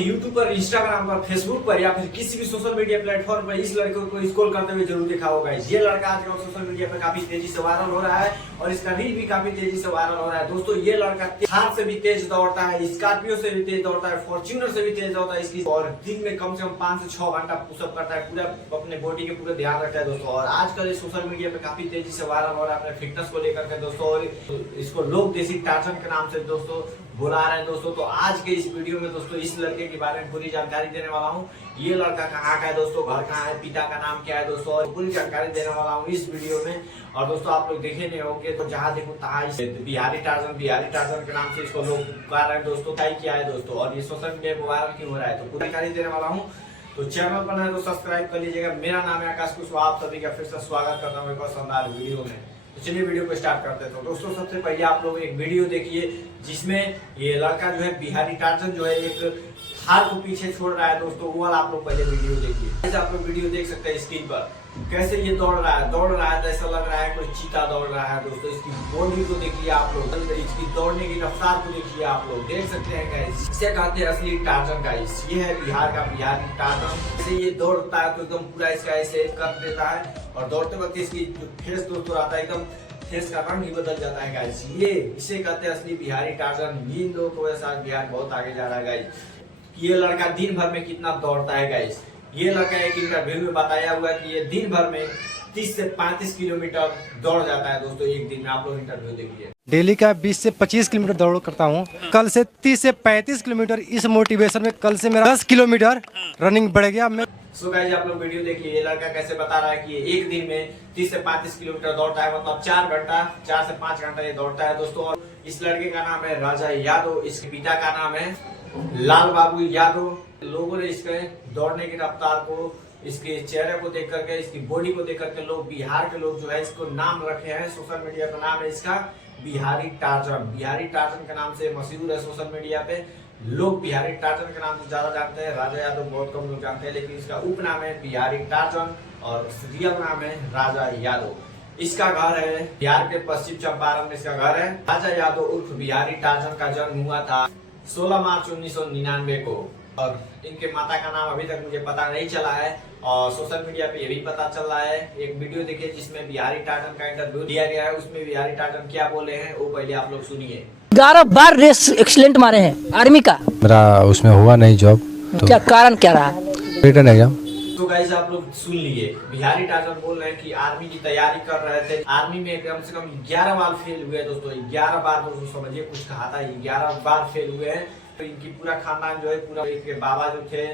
अपने YouTube पर, Instagram पर, Facebook पर या फिर किसी भी सोशल मीडिया प्लेटफॉर्म पर इस लड़के को स्क्रॉल करते हुए जरूर देखा होगा। ये लड़का आजकल सोशल मीडिया पर काफी तेजी से वायरल हो रहा है और इसका रील भी काफी तेजी से वायरल हो रहा है। दोस्तों ये लड़का थार से भी तेज दौड़ता है, स्कॉर्पियो से भी तेज दौड़ता है, फॉर्च्यूनर से भी तेज दौड़ता है इसकी, और दिन में कम से कम 5 से 6 घंटा पुशअप करता है, पूरा अपने बॉडी के पूरा ध्यान रखता है दोस्तों। और आजकल ये सोशल मीडिया पे काफी तेजी से वायरल हो रहा है अपने फिटनेस को लेकर के दोस्तों, और इसको लोग देसी टार्जन के नाम से दोस्तों बुला रहे हैं दोस्तों। तो आज के इस वीडियो में दोस्तों इस लड़के के बारे में पूरी जानकारी देने वाला हूँ। ये लड़का कहाँ का है दोस्तों, घर कहाँ है, पिता का नाम क्या है दोस्तों, और पूरी जानकारी देने वाला हूँ इस वीडियो में। और दोस्तों आप लोग देखे नहीं होंगे तो जहाँ देखो तहाँ बिहारी टार्जन के नाम से इसको लोग पुकार रहे हैं दोस्तों। क्या है दोस्तों, और ये सोशल मीडिया पर वायरल क्यों हो रहा है, तो पूरी जानकारी देने वाला हूँ। तो चैनल पर है तो सब्सक्राइब कर लीजिएगा। मेरा नाम है आकाश कुशवाहा, आप सभी का फिर से स्वागत करता हूँ एक और शानदार वीडियो में। तो चलिए वीडियो को स्टार्ट करते हैं। तो दोस्तों सबसे पहले आप लोग एक वीडियो देखिए जिसमें ये लड़का जो है बिहारी टार्जन जो है एक थार को पीछे छोड़ रहा है दोस्तों, वो वाला आप लोग पहले वीडियो देखिए। ऐसे आप लोग वीडियो देख सकते हैं स्क्रीन पर कैसे ये दौड़ रहा है तो ऐसा लग रहा है कोई चीता दौड़ रहा है दोस्तों। इसकी बॉडी को देखिए आप लोग, इसकी दौड़ने की रफ्तार को देखिए आप लोग, देख सकते हैं गाइस, इसे कहते हैं असली टार्जन गाइस। ये है बिहार का बिहारी टार्जन। जैसे ये दौड़ता है तो एकदम पूरा इसका ऐसे कर देता है, और दौड़ते वक्त इसकी जो फेस दोस्तों आता है एकदम फेस का रंग ही बदल जाता है गाइस। ये इसे कहते हैं असली बिहारी टार्जन। इन लोगों को वजह से बिहार बहुत आगे जा रहा है गाइस। ये लड़का दिन भर में कितना दौड़ता है गाइस। ये लड़का एक इंटरव्यू में बताया हुआ कि ये दिन भर में 30 से 35 किलोमीटर दौड़ जाता है दोस्तों एक दिन में। आप लोग इंटरव्यू देखिए। डेली का 20 से 25 किलोमीटर दौड़ करता हूँ। कल से 30 से 35 किलोमीटर, इस मोटिवेशन में कल से मेरा 10 किलोमीटर रनिंग बढ़ गया। मैं सो गाइस आप लोग वीडियो देखिए। ये लड़का कैसे बता रहा है कि एक दिन में 30 से 35 किलोमीटर दौड़ता है, मतलब 4 से 5 घंटा ये दौड़ता है दोस्तों। और इस लड़के का नाम है राजा यादव, इसके पिता का नाम है लाल बाबू यादव। लोगों ने इसके दौड़ने की रफ्तार को, इसके चेहरे को देख करके, इसकी बॉडी को देख करके लोग, बिहार के लोग जो है इसको नाम रखे हैं। सोशल मीडिया पर नाम है इसका बिहारी टार्जन। बिहारी टार्जन के नाम से मशहूर है सोशल मीडिया पे। लोग बिहारी टार्जन के नाम से ज्यादा जानते हैं, राजा यादव बहुत कम लोग जानते हैं, लेकिन इसका उपनाम है बिहारी टार्जन और रियल नाम है राजा यादव। इसका घर है बिहार के पश्चिम चंपारण में इसका घर है। राजा यादव उर्फ बिहारी टार्जन का जन्म हुआ था 16 मार्च 1999 को, और इनके माता का नाम अभी तक मुझे पता नहीं चला है, और सोशल मीडिया पे ये भी पता चल रहा है। एक वीडियो देखिए जिसमें बिहारी टार्जन का इंटरव्यू दिया गया है, उसमें बिहारी टार्जन क्या बोले हैं वो पहले आप लोग सुनिए। 11 बार रेस एक्सीलेंट मारे हैं आर्मी का, मेरा उसमें हुआ नहीं जॉब, तो क्या कारण क्या रहा? Return exam. तो गाइस आप लोग सुन लिए, बिहारी टार्जन बोल रहे हैं कि आर्मी की तैयारी कर रहे थे। आर्मी में कम से कम 11 बार फेल हुए दोस्तों। 11 बार दोस्तों समझिए, कुछ कहा था 11 बार फेल हुए हैं। तो इनकी पूरा खानदान जो है, पूरा इनके बाबा जो थे,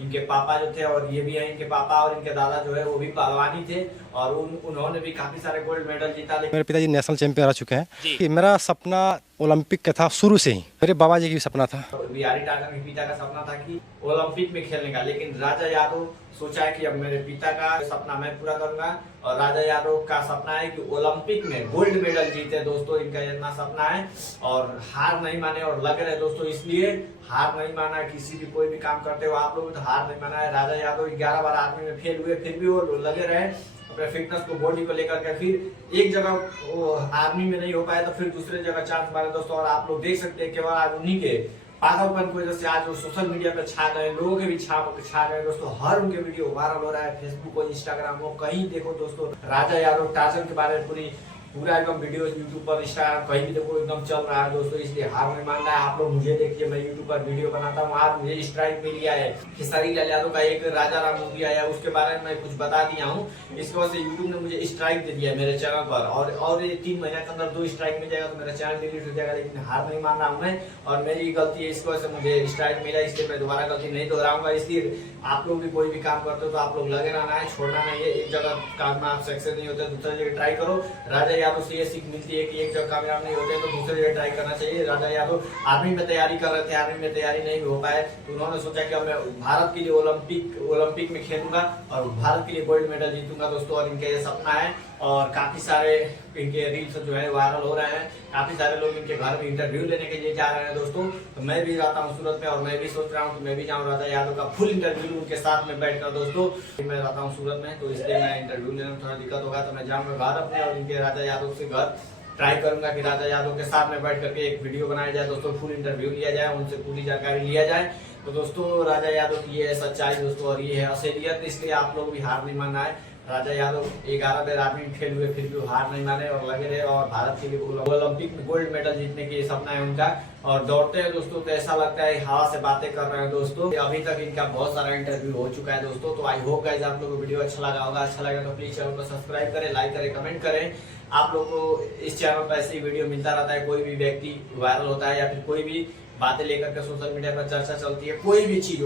इनके पापा जो थे, और ये भी है इनके पापा, और इनके दादा जो है वो भी पहलवानी थे, और उन्होंने भी काफी सारे गोल्ड मेडल जीता। मेरे पिताजी नेशनल चैंपियन रह चुके हैं। कि मेरा सपना ओलंपिक का था शुरू से ही, मेरे बाबा जी की सपना था। बिहारी टार्जन के पिता का सपना था कि ओलंपिक में खेलने का, लेकिन राजा यादव सोचा है कि अब मेरे पिता का सपना मैं पूरा करूंगा, और राजा यादव का सपना है कि ओलंपिक में गोल्ड मेडल जीते दोस्तों। इनका इतना सपना है, और हार नहीं माने और लगे रहे दोस्तों। इसलिए हार नहीं माना, किसी भी कोई भी काम करते हो आप लोग तो हार नहीं माना है। राजा यादव 11 बार आर्मी में फेल हुए, फिर भी वो लगे रहे अपने फिटनेस को, बॉडी को लेकर के। फिर एक जगह वो आर्मी में नहीं हो पाया तो फिर दूसरे जगह चांस मारे दोस्तों। और आप लोग देख सकते हैं केवल आज उन्हीं के पागलपन की वजह से आज वो सोशल मीडिया पे छा गए, लोगों के भी छा गए दोस्तों। हर उनके वीडियो वायरल हो रहा है, फेसबुक और इंस्टाग्राम को कहीं देखो दोस्तों। राजा यादव टार्जन के बारे में पूरा एकदम वीडियो यूट्यूब पर, इंस्टाग्राम कहीं भी देखो एकदम चल रहा है दोस्तों। इसलिए हार नहीं मानना है। आप लोग मुझे देखिए, मैं यूट्यूब पर वीडियो बनाता हूँ। आज मुझे स्ट्राइक मिल गया है। खेसारी लाल यादव का एक राजा राम मूवी आया, उसके बारे में मैं कुछ बता दिया हूँ, इसकी वजह से यूट्यूब ने मुझे स्ट्राइक दे दिया है मेरे चैनल पर। और ये 3 महीने के अंदर 2 स्ट्राइक मिल जाएगा तो मेरा चैनल डिलीट हो जाएगा। लेकिन हार नहीं मान रहा हूँ मैं, और मेरी गलती है, इसकी वजह से मुझे स्ट्राइक मिला, इसलिए मैं दोबारा गलती नहीं दोहराऊंगा। इसलिए आप लोग भी कोई भी काम करते हो तो आप लोग लगे रहना है, छोड़ना नहीं है। एक जगह काम में आप सक्सेस नहीं होते दूसरी जगह ट्राई करो। राजा यादव से ये सीख मिलती है कि एक जगह कामयाब नहीं होते तो दूसरी जगह ट्राई करना चाहिए। राजा यादव आर्मी में तैयारी कर रहे थे, आर्मी में तैयारी नहीं हो पाए तो उन्होंने सोचा कि अब मैं भारत के लिए ओलंपिक में खेलूंगा और भारत के लिए गोल्ड मेडल जीतूंगा दोस्तों। और इनका ये सपना है, और काफी सारे इनके रील्स जो है वायरल हो रहे हैं। काफी सारे लोग इनके घर में इंटरव्यू लेने के लिए जा रहे हैं दोस्तों। तो मैं भी रहता हूँ सूरत में, और मैं भी सोच रहा हूँ कि मैं भी जाऊँ राजा यादव का फुल इंटरव्यू उनके साथ में बैठकर दोस्तों। मैं रहता हूँ सूरत में, तो इसलिए मैं इंटरव्यू लेने में थोड़ा दिक्कत होगा, तो मैं जाऊँगा घर अपने, और इनके राजा यादव से घर ट्राई करूंगा कि राजा यादव के साथ में बैठ करके एक वीडियो बनाया जाए दोस्तों, फुल इंटरव्यू लिया जाए, उनसे पूरी जानकारी लिया जाए, तो दोस्तों राजा यादव की ये है सच्चाई दोस्तों, और ये है असलियत, इसलिए आप लोग भी हार नहीं मानना है। राजा यादव 11 बार आर्मी में फेल हुए, फिर भी हार नहीं माने और लगे रहे, और भारत के लिए ओलंपिक में गोल्ड मेडल जीतने की सपना है उनका। और दौड़ते हैं दोस्तों तो ऐसा लगता है हवा से बातें कर रहे हैं दोस्तों। अभी तक इनका बहुत सारा इंटरव्यू हो चुका है दोस्तों। तो आई होप गाइस आप लोगों को वीडियो अच्छा लगा होगा। अच्छा लगा तो प्लीज चैनल को सब्सक्राइब करें, लाइक करें, कमेंट करें। आप लोग को इस चैनल पर ऐसे ही वीडियो मिलता रहता है। कोई भी व्यक्ति वायरल होता है या फिर कोई भी बातें लेकर के सोशल मीडिया पर चर्चा चलती है, कोई भी चीज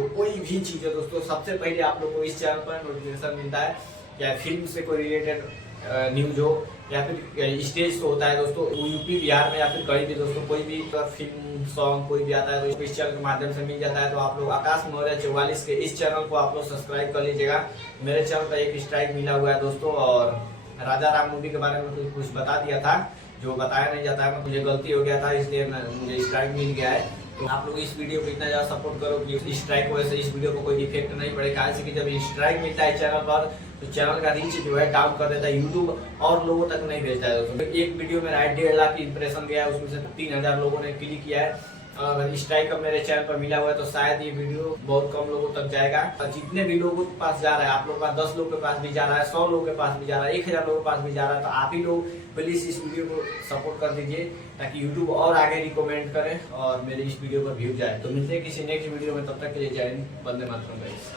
हो दोस्तों, सबसे पहले आप लोग को इस चैनल पर नोटिफिकेशन मिलता है। या फिल्म से कोई रिलेटेड न्यूज हो या फिर स्टेज शो होता है दोस्तों यूपी बिहार में या फिर कहीं भी दोस्तों, कोई भी फिल्म सॉन्ग कोई भी आता है तो इस चैनल के माध्यम से मिल जाता है। तो आप लोग आकाश मौर्य 44 के इस चैनल को आप लोग सब्सक्राइब कर लीजिएगा। मेरे चैनल पर एक स्ट्राइक मिला हुआ है दोस्तों, और राजा राम मूवी के बारे में कुछ बता दिया था जो बताया नहीं जाता है, मुझे गलती हो गया था, इसलिए मुझे स्ट्राइक मिल गया है। तो आप लोग इस वीडियो को इतना ज्यादा सपोर्ट करो कि स्ट्राइक की वजह से इस वीडियो को कोई इफेक्ट नहीं पड़े। कारण कि जब स्ट्राइक मिलता है चैनल पर तो चैनल का रीच जो है डाउन कर देता है यूट्यूब, और लोगों तक नहीं भेजता है दोस्तों। एक वीडियो में 1.5 लाख की इंप्रेशन गया है, उसमें से 3000 लोगों ने क्लिक किया है। अगर स्ट्राइक मेरे चैनल पर मिला हुआ है तो शायद ये वीडियो बहुत कम लोगों तक जाएगा। और जितने भी लोगों के पास जा रहा है, आप लोगों के पास 10 लोग के पास भी जा रहा है, 100 लोगों के पास भी जा रहा है, 1000 लोगों के पास भी जा रहा है, तो आप ही लोग प्लीज इस वीडियो को सपोर्ट कर दीजिए ताकि यूट्यूब और आगे रिकमेंड करें और मेरे इस वीडियो पर व्यू जाए। तो मिलते हैं किसी नेक्स्ट वीडियो में, तब तक के लिए जय हिंद, वंदे मातरम गाइस।